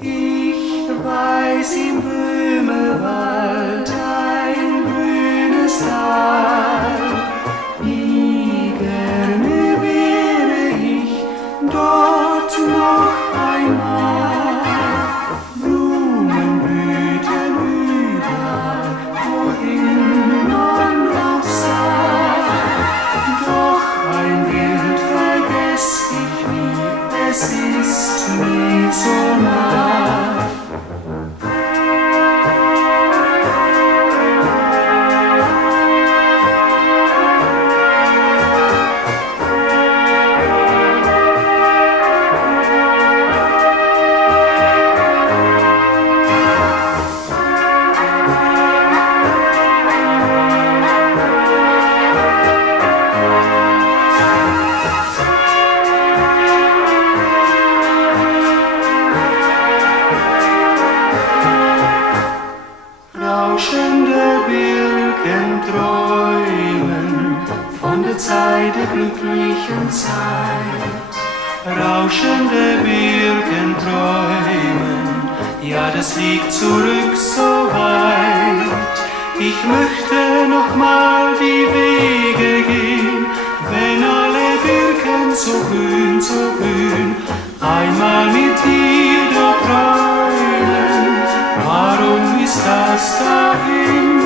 Ich weiß im Böhmewald ein grünes Tal, wie gerne wäre ich dort noch einmal. Blumen blühten überall, wohin man auch sah, doch ein Bild vergess ich nie, es ist mir so nah. Rauschende Birken träumen von der Zeit der glücklichen Zeit. Rauschende Birken träumen, ja, das liegt zurück so weit. Ich möchte noch mal die Wege gehen, wenn alle Birken so grün, einmal mit dir dort träumen. Warum ist das dahin?